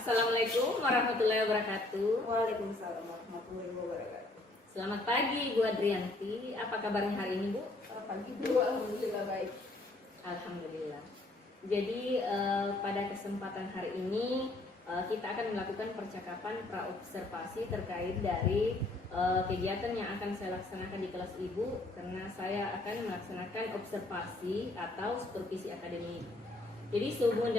Assalamualaikum warahmatullahi wabarakatuh. Waalaikumsalam warahmatullahi wabarakatuh. Selamat pagi Bu Adrianti. Apa kabarnya hari ini Bu? Pagi Bu, alhamdulillah baik. Alhamdulillah. Jadi pada kesempatan hari ini kita akan melakukan percakapan praobservasi terkait dari kegiatan yang akan saya laksanakan di kelas Ibu, karena saya akan melaksanakan observasi atau supervisi akademik. Jadi sehubungan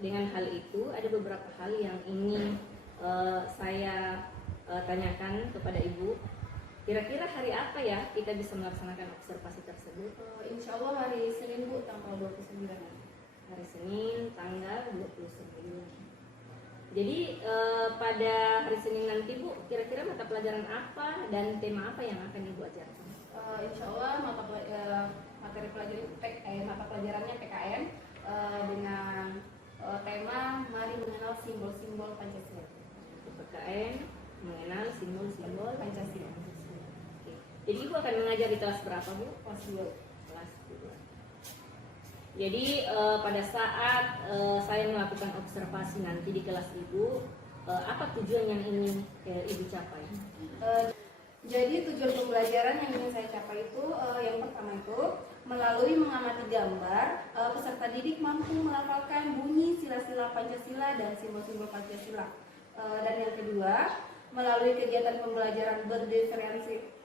dengan hal itu ada beberapa hal yang ingin saya tanyakan kepada Ibu. Kira-kira hari apa ya kita bisa melaksanakan observasi tersebut? Insya Allah hari Senin Bu, tanggal 29. Hari Senin tanggal 29. Jadi pada hari Senin nanti Bu, kira-kira mata pelajaran apa dan tema apa yang akan Ibu ajarkan? Insya Allah mata pelajarannya PKN dengan tema Mari Mengenal Simbol-Simbol Pancasila. PKN mengenal simbol-simbol Pancasila. Oke. Jadi Ibu akan mengajar di kelas berapa Bu? Kelas 2. Kelas 2. Jadi pada saat saya melakukan observasi nanti di kelas Ibu, apa tujuan yang ingin Ibu capai? Jadi tujuan pembelajaran yang ingin saya capai itu yang pertama itu melalui mengamati gambar, peserta didik mampu melafalkan bunyi sila-sila Pancasila dan simbol-simbol Pancasila. Dan yang kedua, melalui kegiatan pembelajaran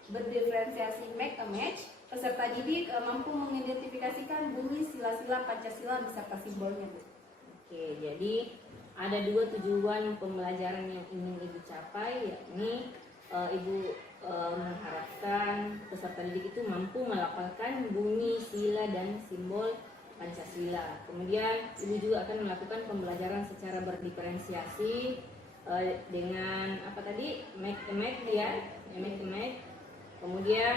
berdiferensiasi make a match, peserta didik mampu mengidentifikasikan bunyi sila-sila Pancasila beserta simbolnya, Bu. Oke, jadi ada dua tujuan pembelajaran yang ingin Ibu capai, yakni Ibu mengharapkan peserta didik itu mampu melafalkan bunyi sila dan simbol Pancasila. Kemudian Ibu juga akan melakukan pembelajaran secara berdiferensiasi dengan apa tadi, make a match ya, make a match. Kemudian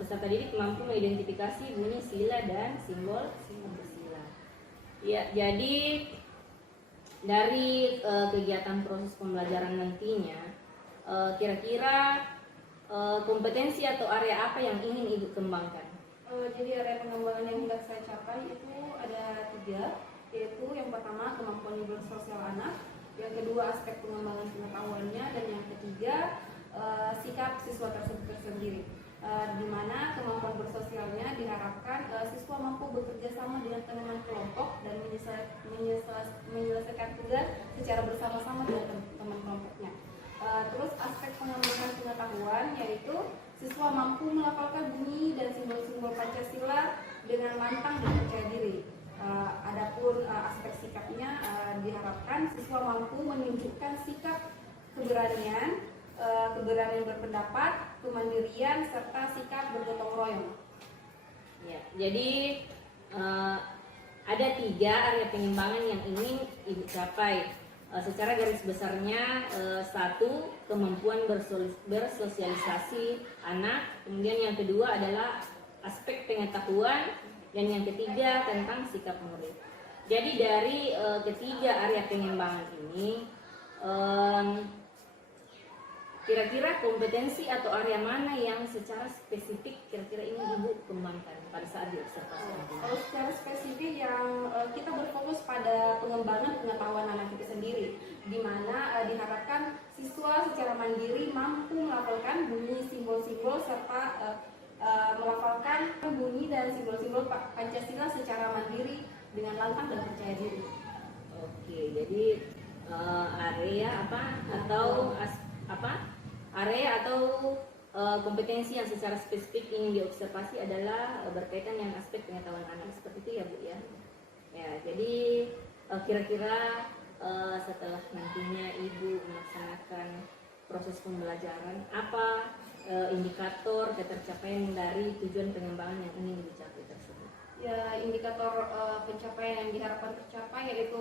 peserta didik mampu mengidentifikasi bunyi sila dan simbol Pancasila. Ya, jadi dari kegiatan proses pembelajaran nantinya, kira-kira kompetensi atau area apa yang ingin Ibu kembangkan? Jadi area pengembangan yang hendak saya capai itu ada 3, yaitu yang pertama kemampuan bersosial anak, yang kedua aspek pengembangan pengetahuannya, dan yang ketiga sikap siswa tersebut tersendiri. Di mana kemampuan bersosialnya diharapkan siswa mampu bekerja sama dengan teman kelompok dan menyelesaikan tugas secara bersama-sama dengan teman kelompoknya. Terus aspek pengembangan pengetahuan yaitu siswa mampu melafalkan bunyi dan simbol-simbol Pancasila dengan lantang dan percaya diri. Adapun aspek sikapnya diharapkan siswa mampu menunjukkan sikap keberanian berpendapat, kemandirian, serta sikap bergotong royong. Ya, jadi ada 3 area pengembangan yang ingin Ibu capai. Secara garis besarnya, 1, kemampuan bersosialisasi anak, kemudian yang kedua adalah aspek pengetahuan, dan yang ketiga tentang sikap murid. Jadi dari ketiga area pengembangan ini, kira-kira kompetensi atau area mana yang secara spesifik kira-kira ini Ibu kembangkan pada saat diobservasi? Kalau secara spesifik yang kita berfokus pada pengembangan pengetahuan anak itu sendiri, di mana diharapkan siswa secara mandiri mampu melafalkan bunyi simbol-simbol serta melafalkan bunyi dan simbol-simbol Pancasila secara mandiri dengan lantang dan percaya diri. Oke, jadi area area atau kompetensi yang secara spesifik ingin diobservasi adalah berkaitan dengan aspek pengetahuan anak, seperti itu ya Bu ya. Ya, jadi kira-kira setelah nantinya Ibu melaksanakan proses pembelajaran, apa indikator ketercapaian dari tujuan pengembangan yang ingin dicapai tersebut? Ya, indikator pencapaian yang diharapkan tercapai yaitu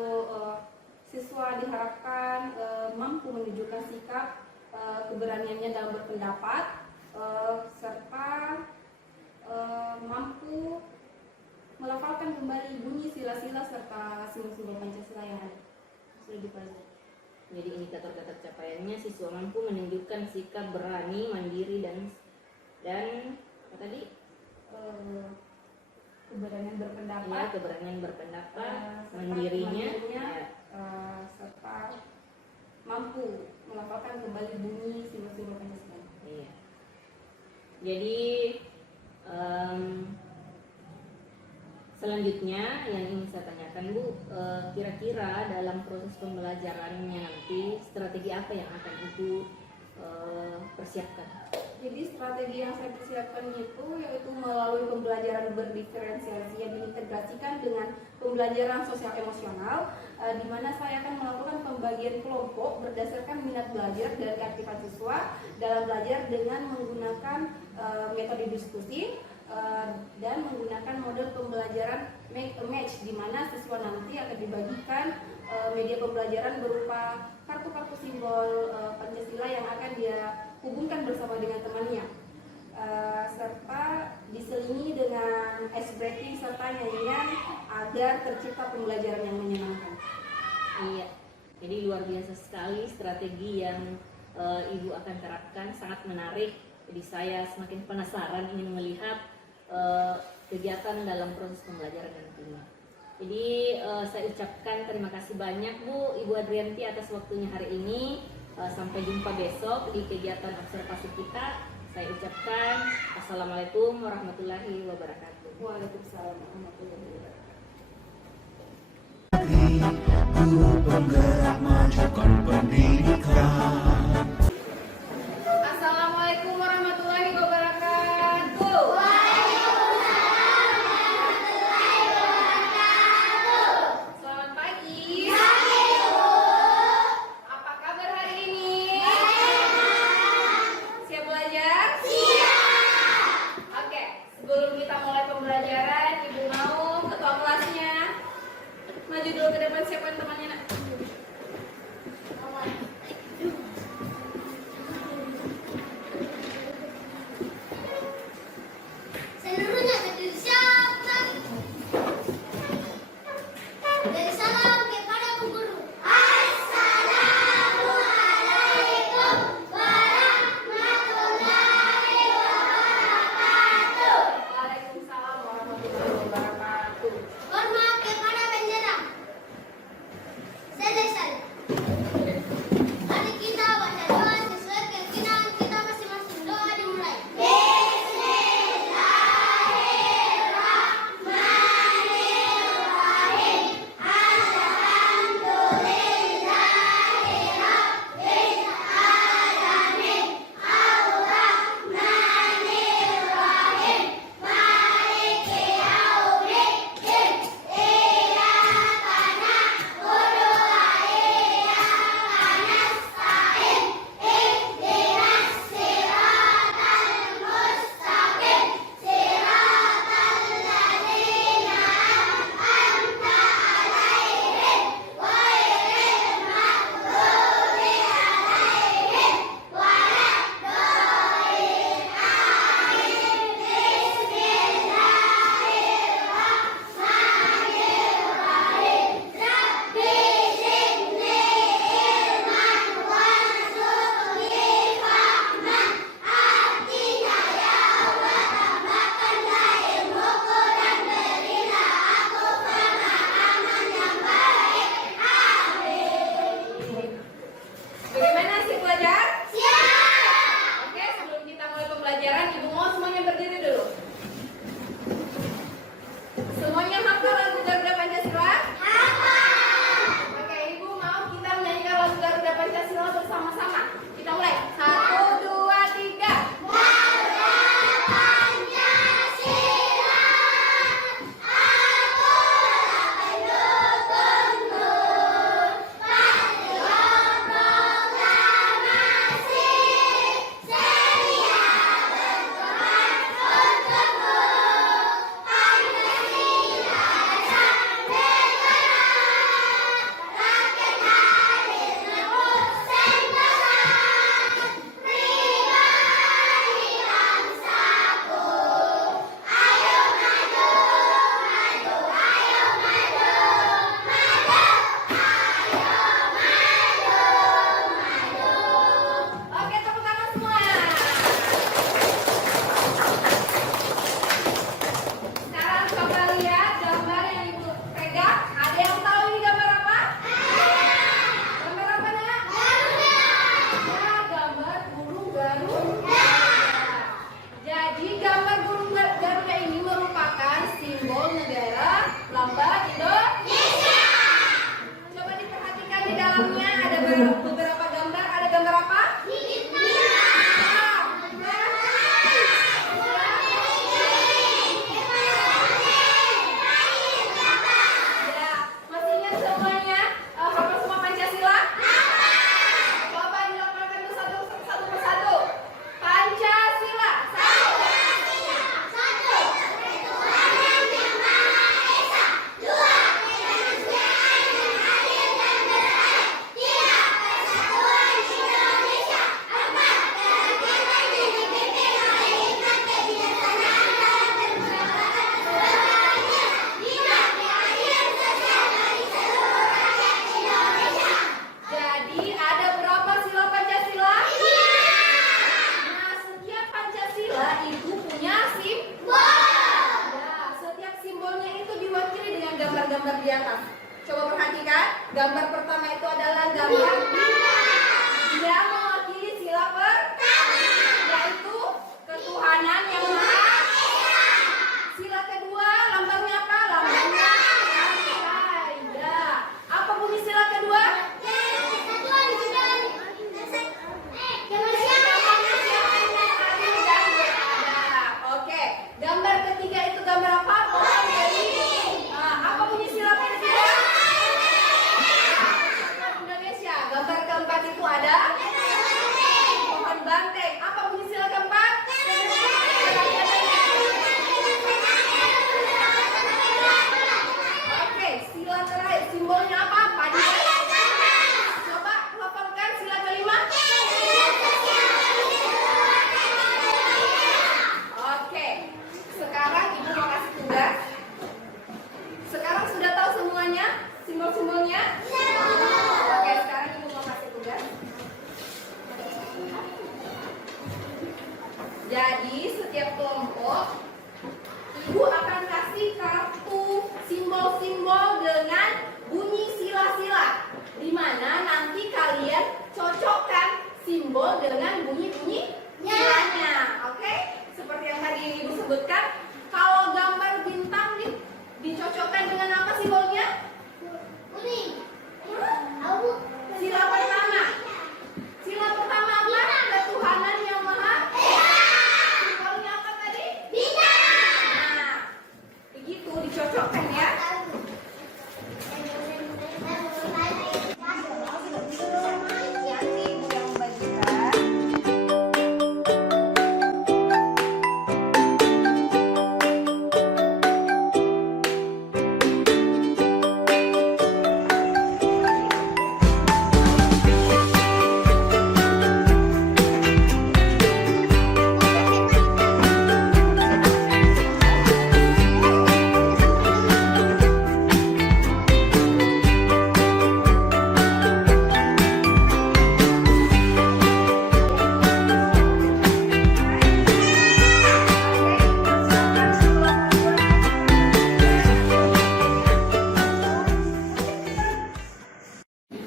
siswa diharapkan mampu menunjukkan sikap keberaniannya dalam berpendapat, serta mampu melafalkan kembali bunyi sila-sila serta simbol-simbol Pancasila yang ada sudah dipelajari. Jadi indikator ketercapaiannya siswa mampu menunjukkan sikap berani, mandiri dan apa tadi? Keberanian berpendapat, Ya, keberanian berpendapat, mandirinya, serta melafalkan kembali bunyi simbol-simbol Pancasila. Iya. Jadi selanjutnya yang ingin saya tanyakan Bu, kira-kira dalam proses pembelajarannya nanti strategi apa yang akan Ibu persiapkan? Jadi strategi yang saya persiapkan itu yaitu melalui pembelajaran berdiferensiasi yang diintegrasikan dengan pembelajaran sosial emosional, di mana saya akan melakukan pembagian kelompok berdasarkan minat belajar dan keaktifan siswa dalam belajar dengan menggunakan metode diskusi dan menggunakan model pembelajaran make a match, di mana siswa nanti akan dibagikan media pembelajaran berupa kartu-kartu simbol Pancasila yang akan dia hubungkan bersama dengan temannya, serta diselingi dengan ice breaking serta nyanyian agar tercipta pembelajaran yang menyenangkan. Iya, jadi luar biasa sekali strategi yang Ibu akan terapkan, sangat menarik. Jadi saya semakin penasaran ingin melihat kegiatan dalam proses pembelajaran nantinya. Jadi saya ucapkan terima kasih banyak Bu, Ibu Adrianti atas waktunya hari ini. Sampai jumpa besok di kegiatan observasi kita. Saya ucapkan Assalamualaikum warahmatullahi wabarakatuh. Waalaikumsalam warahmatullahi wabarakatuh. Guru penggerak majukan pendidikan. Assalamualaikum warahmatullahi wabarakatuh. Selamat pagi. Apa kabar hari ini? Siap belajar? Siap. Oke, sebelum kita mulai pembelajaran, Ibu mau ketua kelasnya maju dulu ke depan, siapkan temannya nak. gambar dia mewakili sila pertama, yaitu ketuhanan yang maha. Sila kedua lambangnya apa? Lambangnya lantai. Ya. Apa bunyi sila kedua? Oke. Gambar ketiga itu gambar apa? Pohon beringin. Apa bunyi sila ketiga? Indonesia. Gambar keempat itu ada pohon banteng. Apa bunyi sila keempat? Oke, sila terakhir simbolnya apa? Padi. Coba hafalkan sila kelima. Oke, sekarang ibu mau kasih tugas. Sekarang sudah tahu semuanya simbol-simbolnya? Oke, sekarang ibu mau kasih tugas. Jadi setiap kelompok ibu akan kasih kartu simbol-simbol dengan bunyi sila-sila, di mana nanti kalian cocokkan simbol dengan bunyi-bunyi silanya. Oke? Seperti yang tadi ibu sebutkan, kalau gambar bintang dicocokkan dengan apa simbolnya? Sila pertama. Sila pertama apa? Ketuhanan yang maha. Simbolnya apa tadi? Nah, begitu dicocokkan ya. Nanti ibu yang membagikan.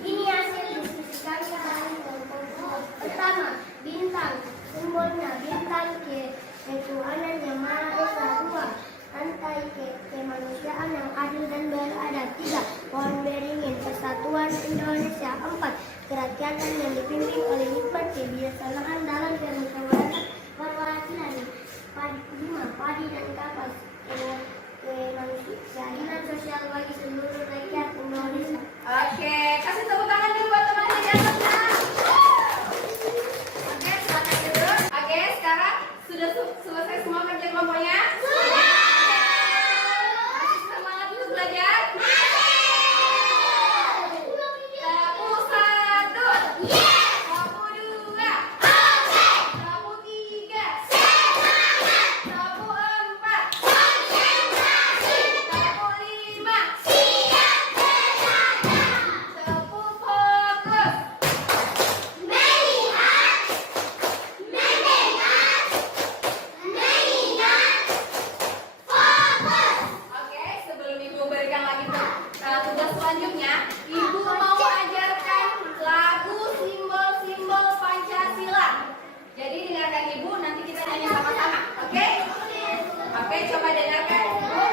Ini hasil diskusi kami kemarin kelompok pertama, bintang. Simbolnya bintang ketuhanan yang maha esa. 2, rantai kemanusiaan yang adil dan beradab. 3, pohon beringin persatuan Indonesia. 4, kerakyatan yang dipimpin oleh hikmat kebijaksanaan dalam permusyawaratan perwakilan. 5, padi dan kapas keadilan sosial bagi seluruh rakyat Indonesia. Oke, kasih tepuk tangan dulu buat teman-teman di atasnya. Oke, silakan duduk. Oke, sekarang sudah selesai semua kerja kelompoknya? Sudah. Masih semangat untuk belajar? Tepuk 1. Tepuk 2. Tepuk 3. Tepuk 4. Tepuk 5. Tepuk fokus. Oke, sebelum ibu berikan lagi tugas selanjutnya, ibu mau ajarkan lagu simbol-simbol Pancasila. Jadi dengarkan ibu, nanti kita nyanyi sama-sama. Oke? Oke, coba dengarkan ibu.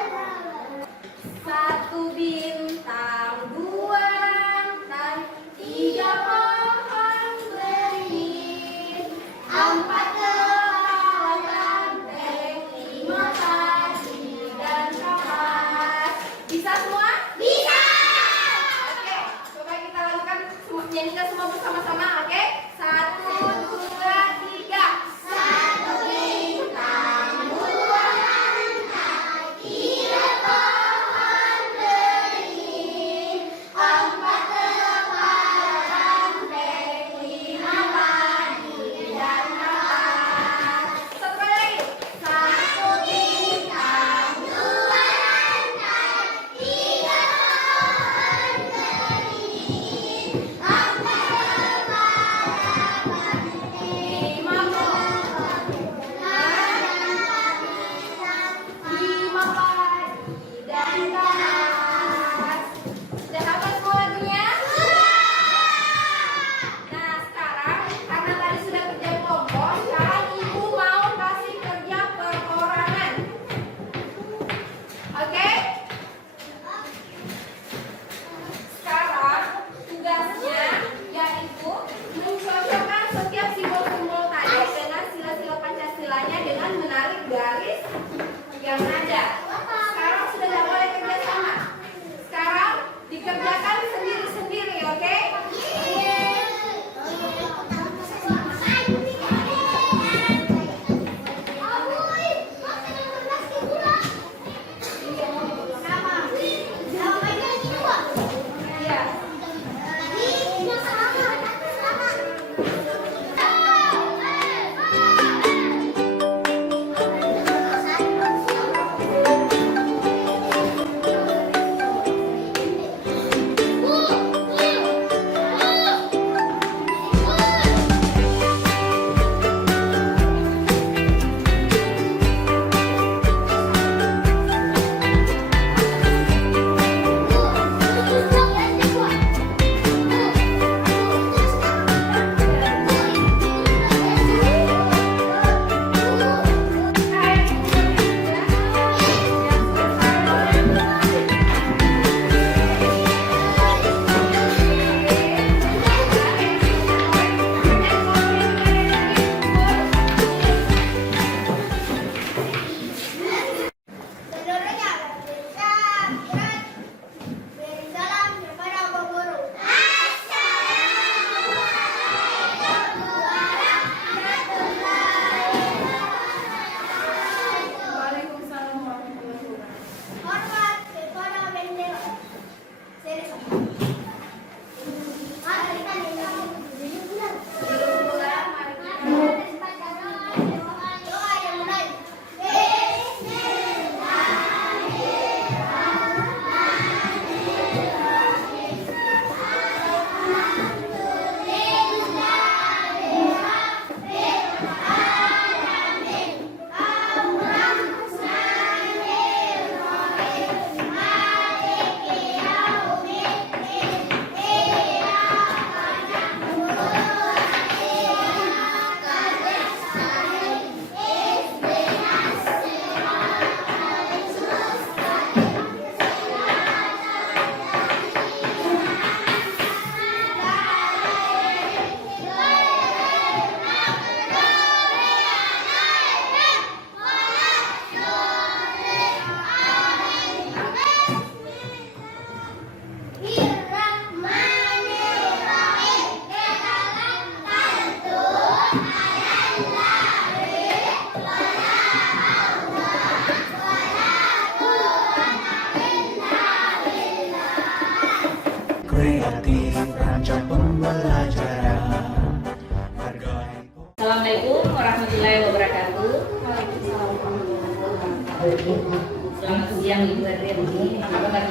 1 bintang, 2 rantai, 3 pohon beringin, 4 kepala banteng, 5 padi dan kapas. Bisa semua? Bisa. Oke, coba kita lakukan nyanyikan semua bersama-sama. Oke? 1, 2, 3. 1 bintang, 2 rantai, 3 pohon beringin, 4 kepala banteng, 5 padi dan kapas. Satu kali lagi. 1 bintang, 2 rantai, 3 pohon beringin, 4 kepala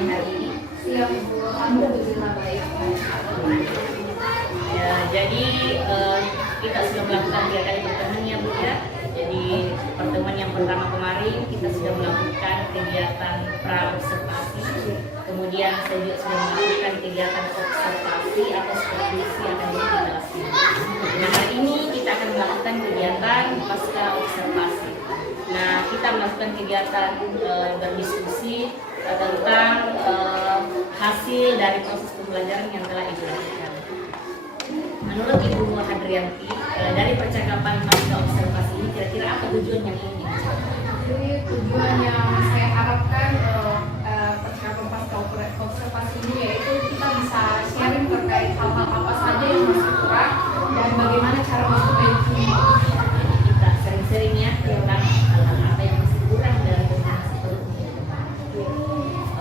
pertemuan hari ini? Siap Bu, alhamdulillah baik. Ya, jadi kita sudah melakukan 3 kali pertemuan ya Bu ya. Jadi pertemuan yang pertama kemarin kita sudah melakukan kegiatan pra-observasi. Kemudian saya juga sudah melakukan kegiatan observasi atau supervisi yang akan di kelas ini. Nah, hari ini kita akan melakukan kegiatan pasca observasi. Nah, kita melakukan kegiatan berdiskusi tentang hasil dari proses pembelajaran yang telah Ibu lakukan. Menurut Ibu Hadrianti, dari percakapan pasca observasi ini kira-kira apa tujuan yang ingin dicapai? Jadi tujuan yang saya harapkan percakapan pasca observasi ini yaitu kita bisa sharing terkait hal-hal apa saja yang masih kurang dan bagaimana cara memperbaiki. Kita sering-sering ya tentang hal-hal apa yang masih kurang dalam komunikasi politik.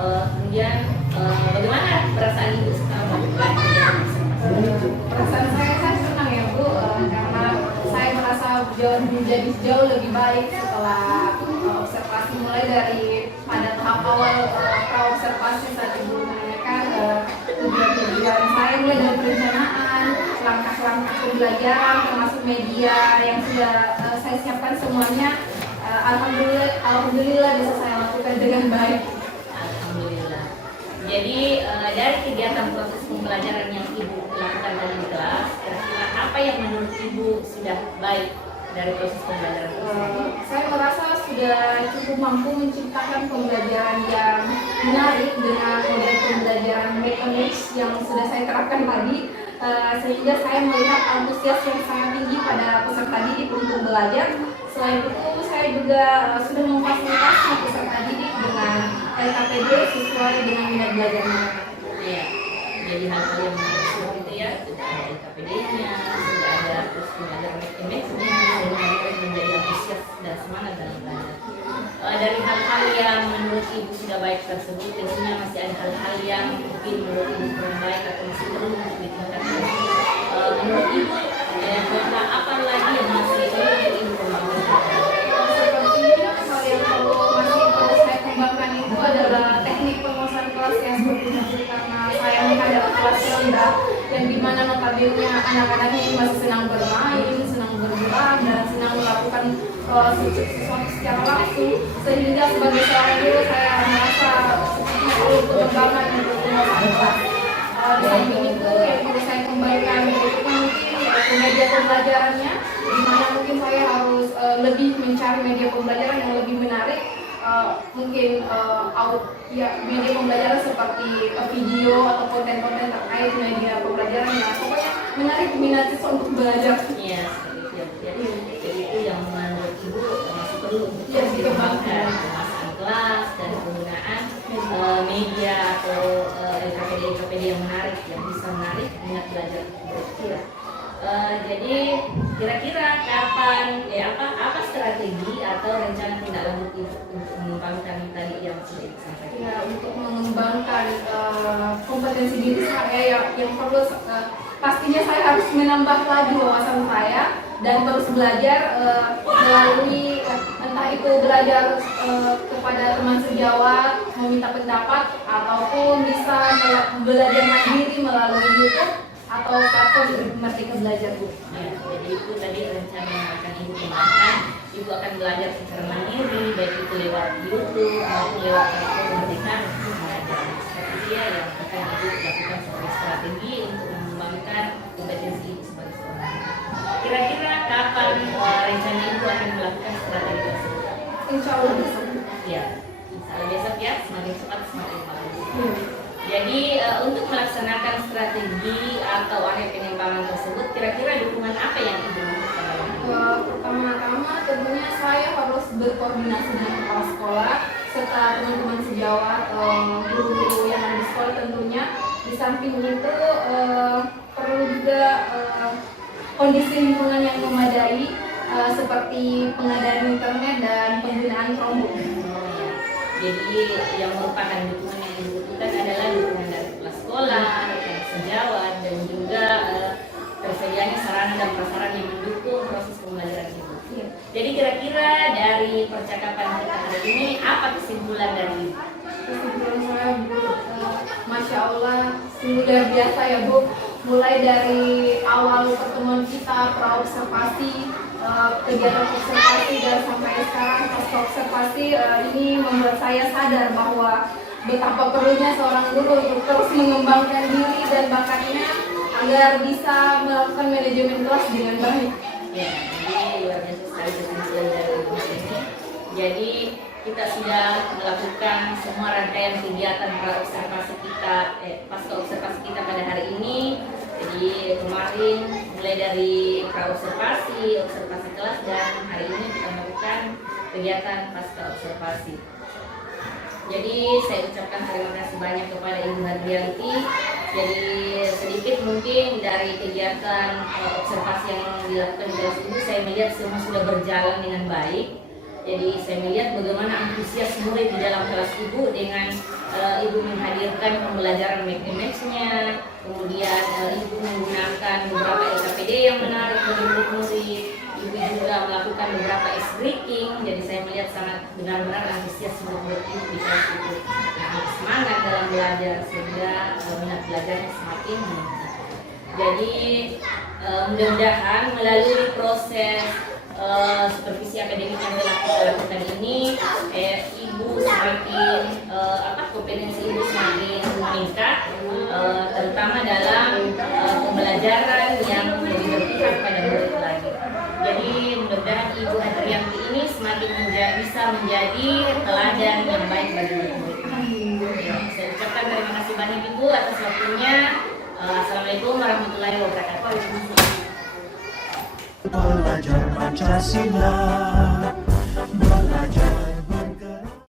Kemudian bagaimana perasaan Ibu setelah melakukan kegiatan observasi? Perasaan saya senang ya Bu, karena saya merasa menjadi jauh lebih baik setelah observasi, mulai dari pada tahap awal pra-observasi saat Ibu menanyakan tujuan-tujuan saya, mulai dari perencanaan, langkah-langkah pembelajaran, termasuk media yang sudah saya siapkan semuanya. Alhamdulillah bisa saya lakukan dengan baik. Alhamdulillah. Jadi dari kegiatan proses pembelajaran yang Ibu lakukan dalam kelas, kira-kira apa yang menurut Ibu sudah baik dari proses pembelajaran tersebut? Saya merasa sudah cukup mampu menciptakan pembelajaran yang menarik dengan model pembelajaran mekanis yang sudah saya terapkan tadi, sehingga saya melihat antusias yang sangat tinggi pada peserta didik untuk belajar. Selain itu, saya juga sudah memfasilitasi peserta didik dengan LKPD sesuai dengan minat belajar mereka. Ya, jadi hal-hal yang menarik seperti itu ya, sudah ada LKPD-nya, sudah ada terus pembelajaran mekanisnya, sehingga mereka menjadi antusias dan semangat dalam belajar. Dari hal-hal yang menurut Ibu sudah baik tersebut, tentunya masih ada hal-hal yang mungkin menurut Ibu kurang baik atau masih perlu untuk ditingkatkan. Menurut Ibu, hal apa lagi yang masih perlu Ibu kembangkan? Sepertinya hal yang masih perlu saya kembangkan itu adalah teknik penguasaan kelas yang seperti itu, karena saya menghadapi kelas rendah yang dimana notabene anak-anaknya ini masih senang bermain, senang bergerak, dan senang melakukan sesuatu secara langsung, sehingga sebagai seorang guru saya merasa sepertinya perlu pengembangan untuk penguasaan kelas. Di samping itu yang perlu saya kembangkan itu mungkin media pembelajarannya, di mana mungkin saya harus lebih mencari media pembelajaran yang lebih menarik, mungkin media pembelajaran seperti video atau konten-konten terkait media pembelajaran yang pokoknya menarik minat siswa untuk belajar. Iya, seperti itu. Jadi itu yang menurut Ibu masih perlu untuk Ya, dikembangkan, pemasangan kelas dan penggunaan media atau LKPD yang menarik, yang bisa menarik minat belajar kita. Jadi kira-kira kapan apa strategi atau rencana tindak lanjut Ibu untuk mengembangkan tadi yang sudah disampaikan? Ya, untuk mengembangkan kompetensi diri saya yang perlu pastinya saya harus menambah lagi wawasan saya dan terus belajar melalui entah itu belajar kepada teman sejawat, meminta pendapat, ataupun bisa belajar mandiri melalui YouTube atau platform Merdeka Belajar Bu. Ya, jadi itu tadi rencana yang akan Ibu kembangkan. Ibu akan belajar secara mandiri, baik itu lewat YouTube maupun lewat platform Merdeka Belajar. Seperti itu ya yang akan Ibu lakukan sebagai strategi untuk mengembangkan kompetensi Ibu sebagai seorang guru. Kira-kira kapan rencana Ibu akan melakukan strategi tersebut? Insya Allah bisa. Ya, insya Allah besok ya, semakin cepat semakin bagus. Jadi untuk melaksanakan strategi atau area pengembangan tersebut, kira-kira dukungan apa yang Ibu butuhkan? Pertama-tama tentunya saya harus berkoordinasi dengan kepala sekolah serta teman-teman sejawat, guru-guru yang ada di sekolah tentunya. Di samping itu perlu juga kondisi lingkungan yang memadai, seperti pengadaan internet dan penggunaan Chromebook. Jadi yang merupakan dukungan yang dibutuhkan adalah dukungan dari kepala sekolah, rekan sejawat, dan juga tersedianya sarana dan prasarana yang mendukung proses pembelajaran Ibu. Jadi kira-kira dari percakapan kita hari ini apa kesimpulan dari Ibu? Kesimpulan saya Sungguh luar biasa ya Bu, mulai dari awal pertemuan kita praobservasi, kegiatan observasi dan sampai sekarang pasca observasi, ini membuat saya sadar bahwa betapa perlunya seorang guru untuk terus mengembangkan diri dan bakatnya agar bisa melakukan manajemen kelas dengan baik. Ya, jadi luar biasa sekali kesimpulan dari Ibu ini. Jadi kita sudah melakukan semua rangkaian kegiatan praobservasi kita, pasca observasi kita pada hari ini. Jadi kemarin mulai dari praobservasi, observasi kelas, dan hari ini kita melakukan kegiatan pasca observasi. Jadi saya ucapkan terima kasih banyak kepada Ibu Hadrianti. Jadi sedikit mungkin dari kegiatan observasi yang dilakukan di kelas ini, saya melihat semua sudah berjalan dengan baik. Jadi saya melihat bagaimana antusias murid di dalam kelas Ibu dengan Ibu menghadirkan pembelajaran matematiknya, kemudian Ibu menggunakan beberapa LKPD yang menarik bagi murid-murid. Ibu juga melakukan beberapa ice breaking. Jadi saya melihat sangat benar-benar antusias murid-murid Ibu di kelas Ibu. Nah, semangat dalam belajar sehingga minat belajarnya semakin meningkat. Jadi mudah-mudahan melalui proses supervisi akademik yang telah kita lakukan ini, Ibu semakin kompetensi Ibu semakin meningkat, terutama dalam pembelajaran yang lebih berpihak pada murid lagi. Jadi mudah-mudahan Ibu Hadrianti ini semakin bisa menjadi teladan yang baik bagi murid. Saya ucapkan terima kasih banyak Ibu atas waktunya. Assalamualaikum warahmatullahi wabarakatuh. Pelajar Pancasila.